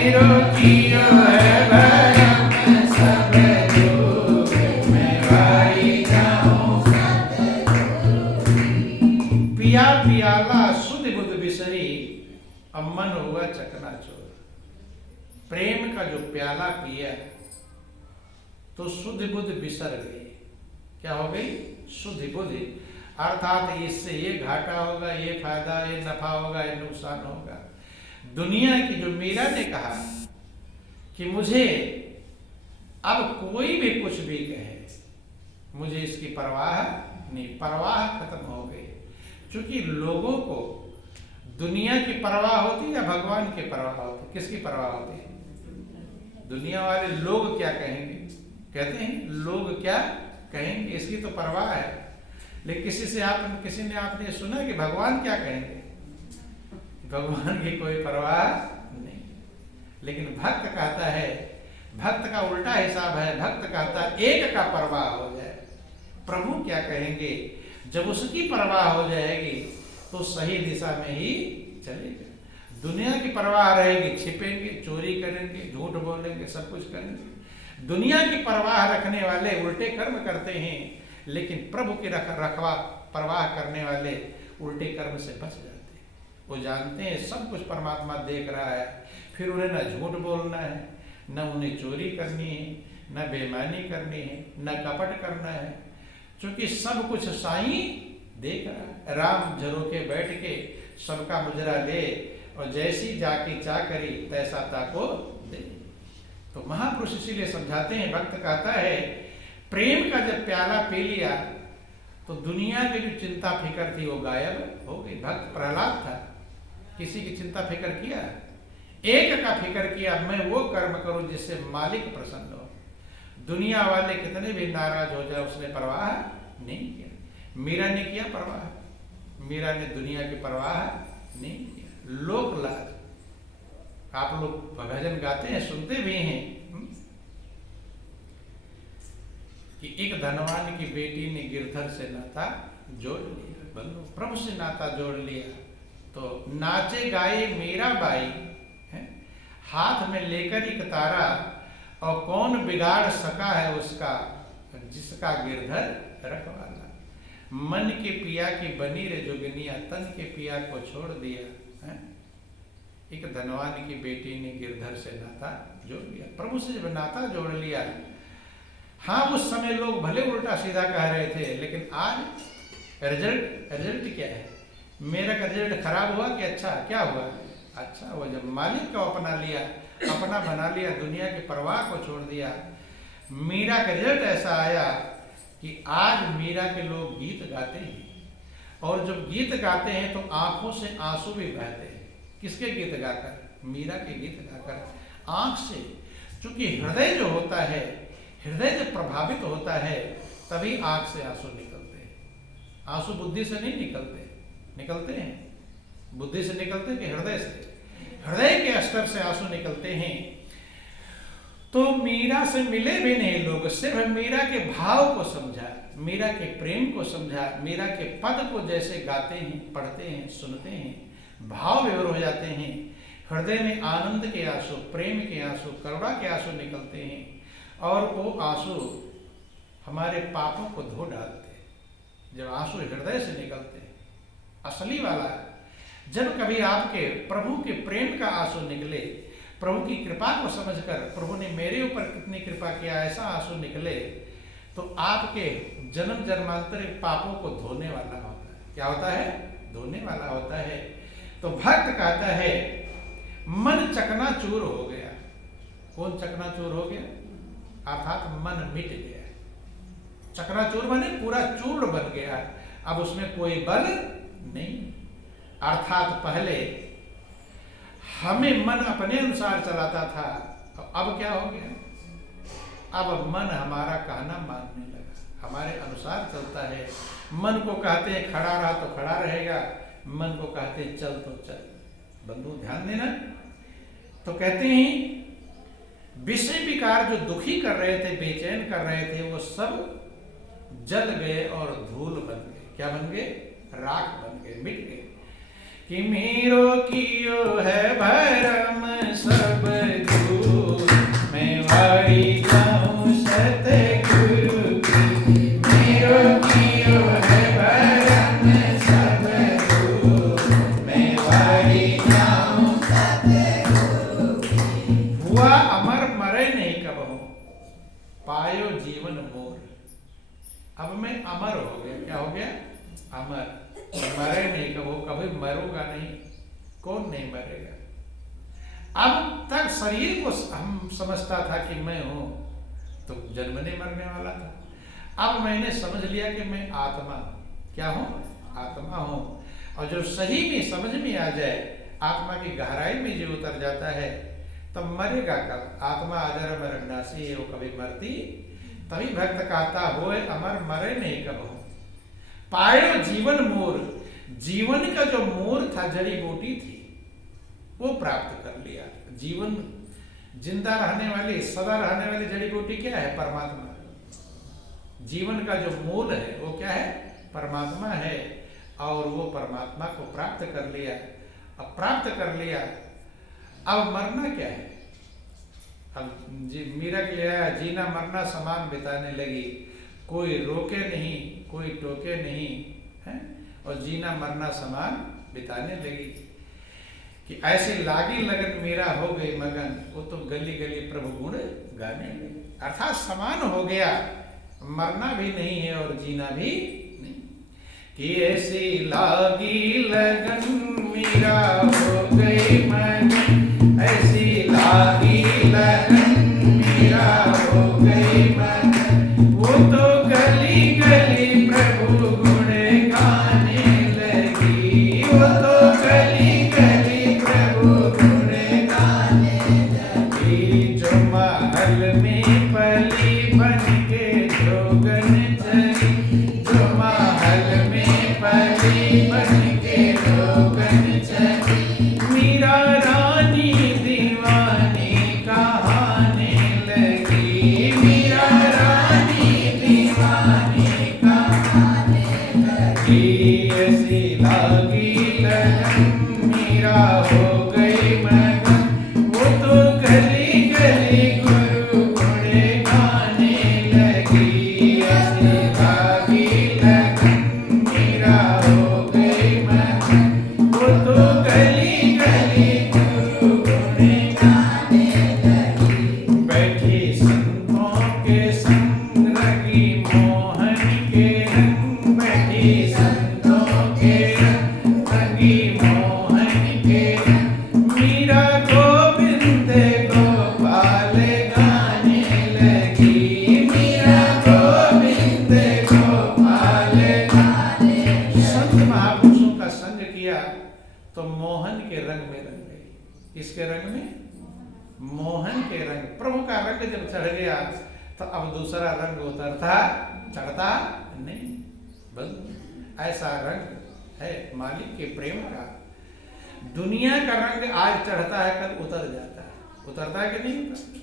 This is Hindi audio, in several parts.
मेरो कियो है भरम सब दुख मैं वारी जाऊं पिया पियाला सुध बुध बिसरी अब मन हुआ चकनाचूर। प्रेम का जो प्याला पिया तो सुध बुध बिसर गई। क्या हो गई? सुध बुध, अर्थात इससे ये घाटा होगा, ये फायदा, ये नफा होगा, ये नुकसान होगा। दुनिया की जो मीरा ने कहा कि मुझे अब कोई भी कुछ भी कहे, मुझे इसकी परवाह नहीं, परवाह खत्म हो गई। क्योंकि लोगों को दुनिया की परवाह होती या भगवान की परवाह होती? किसकी परवाह होती है? दुनिया वाले लोग क्या कहेंगे, कहते हैं लोग क्या कहेंगे, इसकी तो परवाह है। लेकिन किसी ने आपने सुना कि भगवान क्या कहेंगे? भगवान की कोई परवाह नहीं। लेकिन भक्त कहता है, भक्त का उल्टा हिसाब है। भक्त कहता है एक का परवाह हो जाए, प्रभु क्या कहेंगे। जब उसकी परवाह हो जाएगी तो सही दिशा में ही चलेगा। दुनिया की परवाह रहेगी, छिपेंगे, चोरी करेंगे, झूठ बोलेंगे, सब कुछ करेंगे। दुनिया की परवाह रखने वाले उल्टे कर्म करते हैं, लेकिन प्रभु की परवाह करने वाले उल्टे कर्म से बच जाते हैं। वो जानते हैं सब कुछ परमात्मा देख रहा है, फिर उन्हें न झूठ बोलना है, न उन्हें चोरी करनी है, न बेईमानी करनी है, न कपट करना है, क्योंकि सब कुछ साईं देख रहा है। राम झरोके बैठ के सबका मुजरा ले और जैसी जाकी चा करी तैसा ताको दे। तो महापुरुष इसीलिए समझाते हैं, भक्त कहता है प्रेम का जब प्याला पी लिया तो दुनिया की जो चिंता फिकर थी वो गायब हो गई। भक्त प्रहलाद था, किसी की चिंता फिकर किया? एक का फिकर किया, मैं वो कर्म करूं जिससे मालिक प्रसन्न हो। दुनिया वाले कितने भी नाराज हो जाए उसने परवाह नहीं किया। मीरा ने किया परवाह? मीरा ने दुनिया की परवाह नहीं किया। लोक लाज, आप लोग भजन गाते हैं, सुनते भी हैं कि एक धनवान की बेटी ने गिरधर से नाता जोड़ लिया, बंधु प्रभु से नाता जोड़ लिया। तो नाचे गाए मीरा बाई है, हाथ में लेकर एक तारा, और कौन बिगाड़ सका है उसका जिसका गिरधर रखवाला। मन के पिया की बनी रे जोगिनिया, तन के पिया को छोड़ दिया है। एक धनवान की बेटी ने गिरधर से नाता जोड़ लिया, प्रभु से जब नाता जोड़ लिया। हाँ, उस समय लोग भले उल्टा सीधा कह रहे थे, लेकिन आज रिजल्ट क्या है? मेरा का रिजल्ट खराब हुआ कि अच्छा? क्या हुआ? अच्छा हुआ। जब मालिक को अपना लिया, अपना बना लिया, दुनिया की परवाह को छोड़ दिया। मीरा का रिजल्ट ऐसा आया कि आज मीरा के लोग गीत गाते हैं, और जब गीत गाते हैं तो आंखों से आंसू भी बहते हैं। किसके गीत गाकर? मीरा के गीत गाकर, आंख से। क्योंकि हृदय जो होता है, हृदय जब प्रभावित होता है तभी आंख से आंसू निकलते हैं। आंसू बुद्धि से नहीं निकलते, निकलते हैं बुद्धि से निकलते हैं कि हृदय से? हृदय के स्तर से आंसू निकलते हैं। तो मीरा से मिले भी नहीं लोग, सिर्फ मीरा के भाव को समझा, मीरा के प्रेम को समझा, मीरा के पद को जैसे गाते हैं, पढ़ते हैं, सुनते हैं, भाव विवर हो जाते हैं। हृदय में आनंद के आंसू, प्रेम के आंसू, करुणा के आंसू निकलते हैं, और वो आंसू हमारे पापों को धो डालते हैं। जब आंसू हृदय से निकलते हैं, असली वाला, जब कभी आपके प्रभु के प्रेम का आंसू निकले, प्रभु की कृपा को समझकर प्रभु ने मेरे ऊपर कितनी कृपा किया, ऐसा आंसू निकले, तो आपके जन्म जन्मांतर पापों को धोने वाला होता है। क्या होता है? धोने वाला होता है। तो भक्त कहता है मन चकनाचूर हो गया। कौन चकनाचूर हो गया? अर्थात मन मिट गया। चकनाचूर बने पूरा चूर्ण बन गया, अब उसमें कोई बल नहीं। अर्थात पहले हमें मन अपने अनुसार चलाता था, अब क्या हो गया? अब मन हमारा कहना मानने लगा, हमारे अनुसार चलता है। मन को कहते हैं खड़ा रहा तो खड़ा रहेगा, मन को कहते हैं चल तो चल। बंधु ध्यान देना, तो कहते हैं विषय विकार जो दुखी कर रहे थे, बेचैन कर रहे थे, वो सब जल गए और धूल बन गए। क्या बन गए? राख बन गए, मिट गए। कि मेरो कियो है भरम सब नहीं मरेगा। अब तक शरीर को हम समझता था कि मैं हूं, तो जन्मने मरने वाला था। अब मैंने समझ लिया कि मैं आत्मा, क्या हूं? आत्मा हूं। और जब सही में समझ में आ जाए, आत्मा की गहराई में जो उतर जाता है, तब मरेगा कब? आत्मा अजर अमर अविनाशी है, वो कभी मरती। तभी भक्त कहता होए अमर मरे नहीं कब हो। पायो जीवन मोर, जीवन का जो मोर था, जड़ी बूटी थी, वो प्राप्त कर लिया। जीवन, जिंदा रहने वाली, सदा रहने वाली जड़ी बूटी क्या है? परमात्मा। जीवन का जो मूल है वो क्या है? परमात्मा है। और वो परमात्मा को प्राप्त कर लिया। अब प्राप्त कर लिया, अब मरना क्या है? अब मीरा के लिए जीना मरना समान बिताने लगी, कोई रोके नहीं, कोई टोके नहीं है, और जीना मरना समान बिताने लगी। कि ऐसी लागी लगन मेरा हो गई मगन, वो तो गली गली प्रभु गुण गाने लगे। अर्थात समान हो गया, मरना भी नहीं है और जीना भी नहीं। कि ऐसी लागी लगन मेरा हो गई मगन, ऐसी लागी लगन मेरा हो गई मगन, वो तो गली गली प्रभु गुण गाने लगी, वो तो गली गली प्रभु गुण गाने लगी। जो महल में पली बन के जोगन चली, जो महल में पली बन के जोगन चली, मीरा रानी दीवानी कहाने लगी, मीरा रानी दीवानी कहाने लगी। ऐसी लागी लगन मीरा हो गई मगन, वो तो गली गली गुरु गुण गाने लगी। ऐसी लागी लगन मीरा हो गई मगन, वो तो गली गली गुरु गुण गाने लगी। बैठी संतों के संग रंगी मोहन के रंग, बैठी संतों के रंग रंगी मोहन के रंग, मीरा गोविंद गोपाल गाने लगी, मीरा गोविंद गोपाल गाने लगी। संत महापुरुषों का संग किया तो मोहन के रंग में रंग गई। किसके रंग में? मोहन के रंग। प्रभु का रंग जब चढ़ गया तो अब दूसरा रंग उतरता चढ़ता नहीं। बस ऐसा रंग है मालिक के प्रेम का। दुनिया का रंग आज चढ़ता है, कल उतर जाता है। उतरता है कि नहीं उतरता?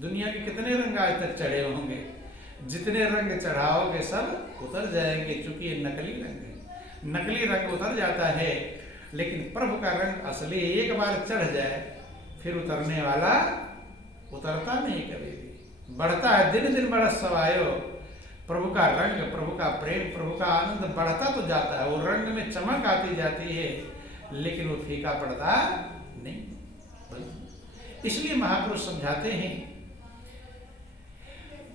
दुनिया के कितने रंग आज तक चढ़े होंगे, जितने रंग चढ़ाओगे सब उतर जाएंगे, चूंकि ये नकली रंग है। नकली रंग उतर जाता है, लेकिन प्रभु का रंग असली एक बार चढ़ जाए फिर उतरने वाला उतरता नहीं कभी भी, बढ़ता है। दिन दिन बढ़त सवायो। प्रभु का रंग, प्रभु का प्रेम, प्रभु का आनंद बढ़ता तो जाता है, वो रंग में चमक आती जाती है, लेकिन वो फीका पड़ता नहीं। इसलिए महापुरुष समझाते हैं,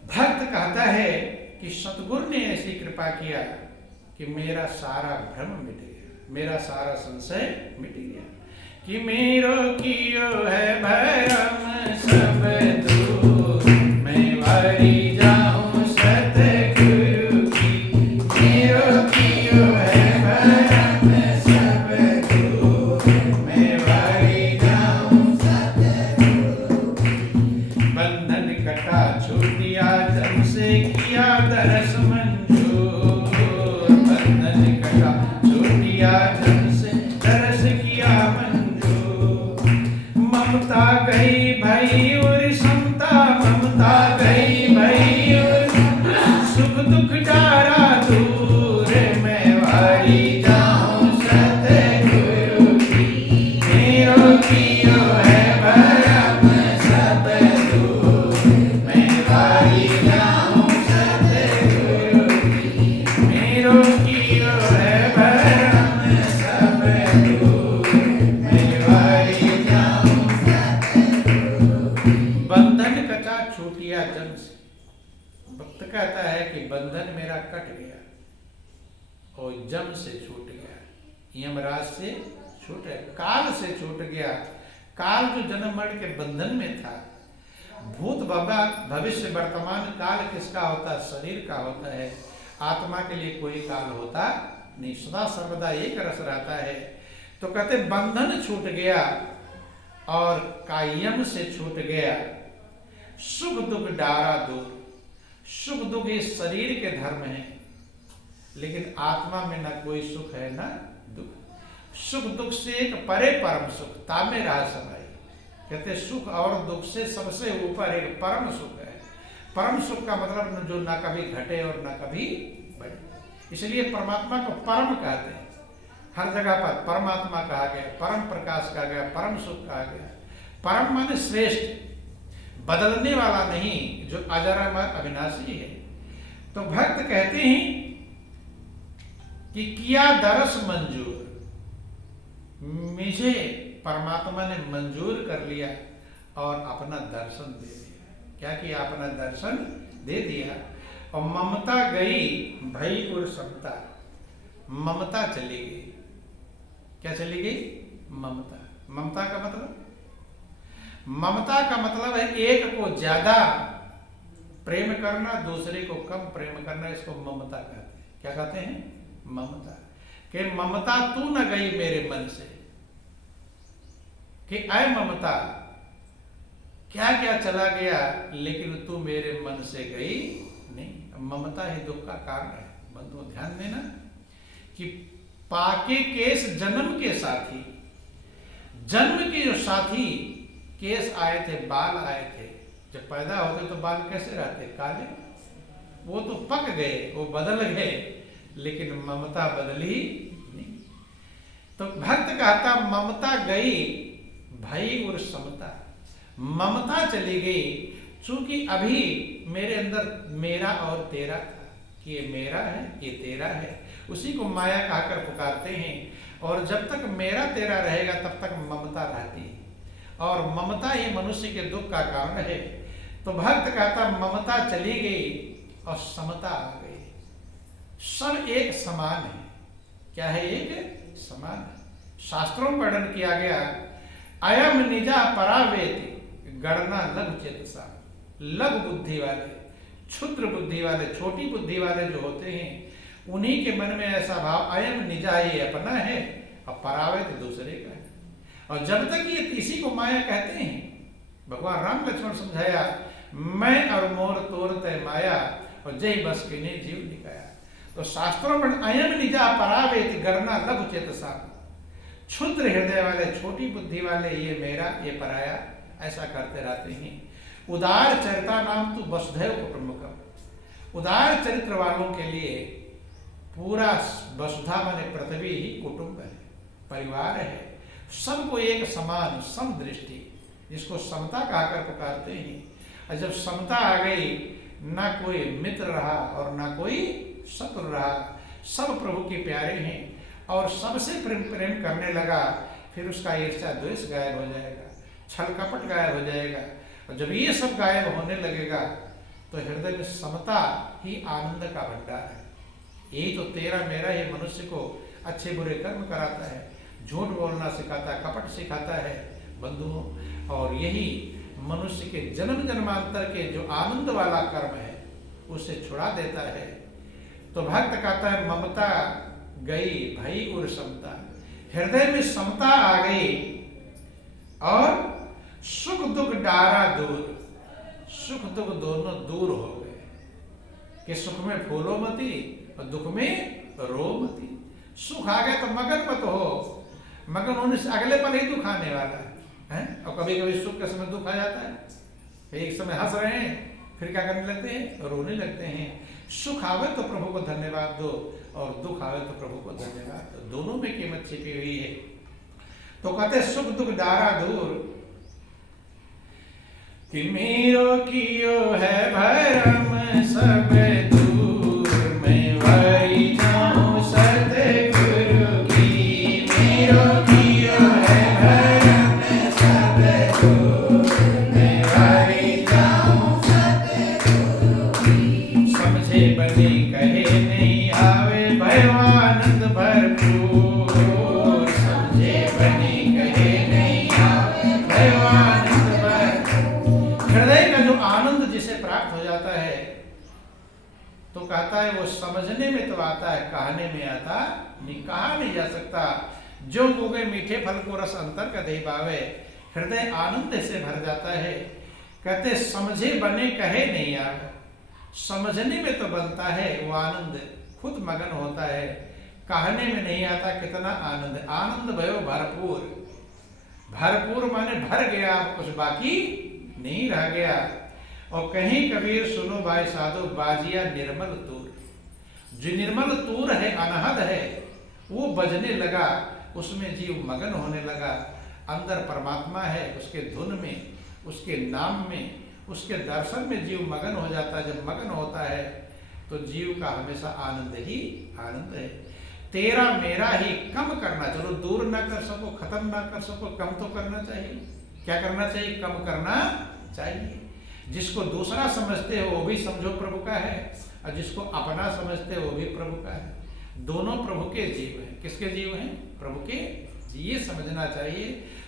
भक्त कहता है कि सतगुरु ने ऐसी कृपा किया कि मेरा सारा भ्रम मिट गया, मेरा सारा संशय मिट गया। कि मेरो कियो है भरम सब दूर, मैं वारी जाऊं सतगुरु की। मेरो कियो है भरम सब दूर, मैं वारी जाऊं सतगुरु की। बंधन कटा छूटिया जब से किया दरस मंजूर, बंधन कटा छूटिया जब से दरस किया मंजूर। ममता गई भई और समता, ममता गई भई और सुख दुख डारा दूर, मैं वारी जाऊं सतगुरु की। मेरो कियो है भरम सब दूर, मैं वारी जाऊं सतगुरु की। मेरो कियो है भरम सब दूर, मैं वारी जाऊं। बंधन कटा छूटिया जम से। भक्त कहता है कि बंधन मेरा कट गया और जम से छूट गया, यमराज से छूटे, काल से छूट गया। काल जो जन्म मरण के बंधन में था, भूत भविष्य वर्तमान काल किसका होता है? शरीर का होता है। आत्मा के लिए कोई काल होता नहीं, सदा सर्वदा एक रस रहता है। तो कहते बंधन छूट गया और कायम से छूट गया, सुख दुख डारा दूर। सुख दुख इस शरीर के धर्म है, लेकिन आत्मा में न कोई सुख है न दुख। सुख दुख से एक परे परम सुख, तामे रहा समाई। कहते सुख और दुख से सबसे ऊपर एक परम सुख है। परम सुख का मतलब जो ना कभी घटे और ना कभी बढ़े, इसलिए परमात्मा को परम कहते हैं। हर जगह पर परमात्मा कहा गया, परम प्रकाश कहा गया, परम सुख कहा गया। परम माने श्रेष्ठ, बदलने वाला नहीं, जो अजर अमर अविनाशी है। तो भक्त कहते हैं कि किया दरस मंजूर, मुझे परमात्मा ने मंजूर कर लिया और अपना दर्शन दे दिया। क्या किया? अपना दर्शन दे दिया। और ममता गई भई और समता, ममता चली गई। क्या चली गई? ममता। ममता का मतलब, ममता का मतलब है एक को ज्यादा प्रेम करना, दूसरे को कम प्रेम करना। इसको ममता कहते हैं। क्या कहते हैं? ममता। कि ममता तू न गई मेरे मन से, कि अय ममता क्या क्या चला गया, लेकिन तू मेरे मन से गई नहीं। ममता ही दुख का कारण है। बंधु ध्यान देना कि पाके केस जन्म के साथी, जन्म के जो साथी केस आए थे, बाल आए थे, जब पैदा होते तो बाल कैसे रहते? काले। वो तो पक गए, वो बदल गए, लेकिन ममता बदली नहीं। तो भक्त कहता ममता गई भई और समता, ममता चली गई। चूंकि अभी मेरे अंदर मेरा और तेरा था, कि ये मेरा है ये तेरा है, उसी को माया कहकर पुकारते हैं। और जब तक मेरा तेरा रहेगा तब तक ममता रहती है, और ममता ही मनुष्य के दुख का कारण है। तो भक्त कहता ममता चली गई और समता आ गई। सब एक समान है। क्या है? एक समान है। शास्त्रों में वर्णन किया गया, अयम निजा परावेति गणना लघु चेतसा। लघु बुद्धि वाले, क्षुद्र बुद्धि वाले, छोटी बुद्धि वाले जो होते हैं, उन्हीं के मन में ऐसा भाव, अयम निजा ये अपना है और परावेत दूसरे का है। और जब तक ये इसी को माया कहते हैं, भगवान राम लक्ष्मण समझाया, मैं और मोर तोर तय माया और जय बस के ने जीव निकाया। तो शास्त्रों में अयम निजा परावेत गणना लघु चेतसा, क्षुद्र हृदय वाले, छोटी बुद्धि वाले, ये मेरा ये पराया, ऐसा करते रहते हैं। उदार चरिता नाम तू वसुधैव कुटुंबकम। उदार चरित्र वालों के लिए पूरा वसुधा माने पृथ्वी ही कुटुंब है, परिवार है। सबको एक समान सम दृष्टि, जिसको समता कहकर पुकारते हैं। और जब समता आ गई, ना कोई मित्र रहा और ना कोई शत्रु रहा, सब प्रभु के प्यारे हैं और सबसे प्रेम करने लगा। फिर उसका ईर्ष्या द्वेष गायब हो जाएगा, छल कपट गायब हो जाएगा। और जब ये सब गायब होने लगेगा तो हृदय में समता ही आनंद का भंडार है। यही तो तेरा मेरा ये मनुष्य को अच्छे बुरे कर्म कराता है, झूठ बोलना सिखाता है, कपट सिखाता है बंधुओं। और यही मनुष्य के जन्म जन्मांतर के जो आनंद वाला कर्म है उसे छुड़ा देता है। तो भक्त कहता है ममता गई भई और समता, हृदय में समता आ गई और सुख दुख डारा दूर, सुख दुख दोनों दूर हो गए। कि सुख में फूलो मती और दुख में रो मती। सुख आ गया तो मगन मत हो, मगन होने से अगले पल ही दुख आने वाला है। और कभी कभी सुख के समय दुख आ जाता है। एक समय हंस रहे हैं, फिर क्या करने लगते हैं? रोने लगते हैं। सुख आवे तो प्रभु को धन्यवाद दो और दुख आवे तो प्रभु को धन्यवाद दो, दोनों में कीमत छिपी हुई है। तो कहते सुख दुख डारा दूर, कि मेरो कियो है भरम सब दूर, मैं वही जाऊं सतगुरु की। मेरो कियो है भरम सब दूर, मैं वही जाऊं सतगुरु की। समझे बने कहे नहीं आवे भयवानंद भरपूर, समझे आता है वो समझने में तो आता है, कहने में आता नहीं, कहा नहीं जा सकता। जो मुँह मीठे फल को रस अंतर का दे पावे, हृदय आनंद से भर जाता है। कहते समझे बने कहे नहीं आवे, समझने में तो बनता है वो आनंद, खुद मगन होता है, कहने में नहीं आता कितना आनंद। आनंद भयो भरपूर, भरपूर माने भर गया, कुछ बाकी नहीं रह गया। और कहीं कबीर सुनो भाई साधु, बाजिया निर्मल तूर, जो निर्मल तूर है, अनहद है, वो बजने लगा, उसमें जीव मगन होने लगा। अंदर परमात्मा है, उसके धुन में, उसके नाम में, उसके दर्शन में जीव मगन हो जाता है। जब मगन होता है तो जीव का हमेशा आनंद ही आनंद है। तेरा मेरा ही कम करना, चलो दूर ना कर सको, खत्म ना कर सको, कम तो करना चाहिए। क्या करना चाहिए? कम करना चाहिए। जिसको दूसरा समझते हो वो भी समझो प्रभु का है, और जिसको अपना समझते हो वो भी प्रभु का है। दोनों प्रभु के जीव हैं। किसके जीव हैं? प्रभु के। ये समझना चाहिए।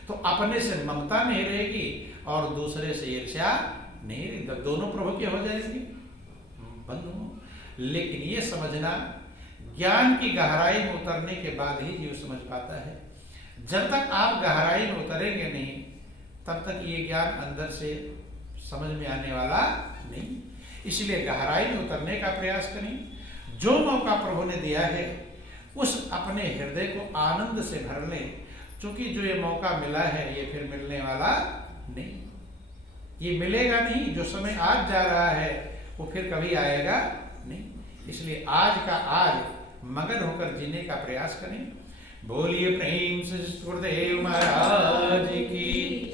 तो अपने से ममता नहीं रहेगी और दूसरे से ईर्ष्या नहीं रहेगी, तब दोनों प्रभु के हो जाएंगे बंधु। लेकिन ये समझना, ज्ञान की गहराई में उतरने के बाद ही जीव समझ पाता है। जब तक आप गहराई में उतरेंगे नहीं, तब तक ये ज्ञान अंदर से समझ में आने वाला नहीं। इसलिए गहराई में उतरने का प्रयास करें। जो मौका प्रभु ने दिया है उस अपने हृदय को आनंद से भर लें, क्योंकि जो ये मौका मिला है ये फिर मिलने वाला नहीं, ये मिलेगा नहीं। जो समय आज जा रहा है वो फिर कभी आएगा नहीं। इसलिए आज का आज मगन होकर जीने का प्रयास करें। बोलिए प्रेम से गुरुदेव महाराज की।